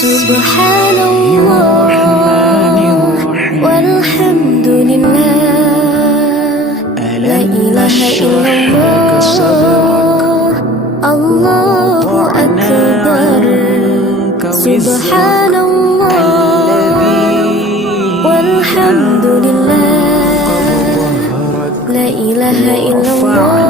سبحان الله والحمد لله لا إله إلا الله الله أكبر سبحان الله والحمد لله لا إله إلا الله